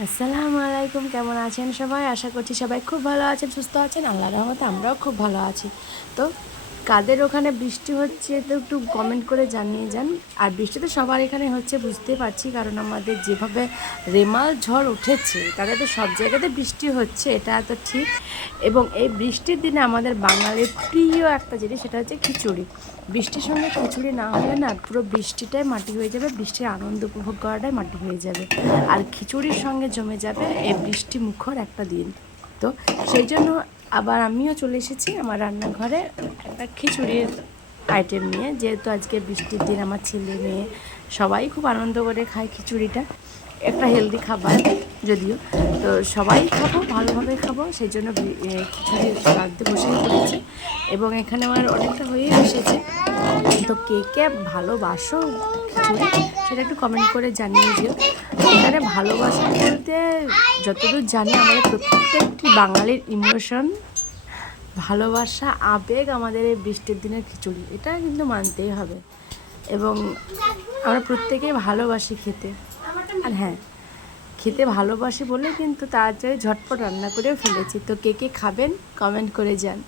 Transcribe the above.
আসসালামু আলাইকুম, কেমন আছেন সবাই? আশা করছি সবাই খুব ভালো আছেন, সুস্থ আছেন। আল্লাহর রহমতে আমরাও খুব ভালো আছি। তো কাদের ওখানে বৃষ্টি হচ্ছে তো একটু কমেন্ট করে জানিয়ে যান। আর বৃষ্টি তো সবার এখানে হচ্ছে বুঝতে পারছি, কারণ আমাদের যেভাবে রেমাল ঝড় উঠেছে তাতে তো সব জায়গাতে বৃষ্টি হচ্ছে, এটা তো ঠিক। এবং এই বৃষ্টির দিনে আমাদের বাঙালির প্রিয় একটা জিনিস, সেটা হচ্ছে খিচুড়ি। বৃষ্টির সঙ্গে খিচুড়ি না হলে না পুরো বৃষ্টিটাই মাটি হয়ে যাবে, বৃষ্টির আনন্দ উপভোগ করাটাই মাটি হয়ে যাবে। আর খিচুড়ির সঙ্গে জমে যাবে এই বৃষ্টি মুখর একটা দিন। তো সেই জন্য আবার আমিও চলে এসেছি আমার রান্নাঘরে একটা খিচুড়ির আইটেম নিয়ে, যেহেতু আজকে বৃষ্টির দিন আমার ছেলে মেয়ে সবাই খুব আনন্দ করে খায় খিচুড়িটা। একটা হেলদি খাবার যদিও, তো সবাই খাবো, ভালোভাবে খাবো, সেই জন্য খিচুড়ি রাঁধতে বসেই পড়েছি। এবং এখানে আমার অনেকটা হয়েই এসেছে। তো কে কে ভালোবাসো খিচুড়ি সেটা একটু কমেন্ট করে জানিয়ে দিও। এখানে ভালোবাসা বলতে যতদূর জানি আমাদের প্রত্যেকটি বাঙালির ইমোশন, ভালোবাসা, আবেগ আমাদের এই বৃষ্টির দিনের খিচুড়ি, এটা কিন্তু মানতেই হবে। এবং আমরা প্রত্যেকেই ভালোবাসি খেতে। আর হ্যাঁ, খেতে ভালোবাসি বলে কিন্তু তাড়াতাড়ি ঝটপট রান্না করেও ফেলেছি। তো কে কে খাবেন কমেন্ট করে যান।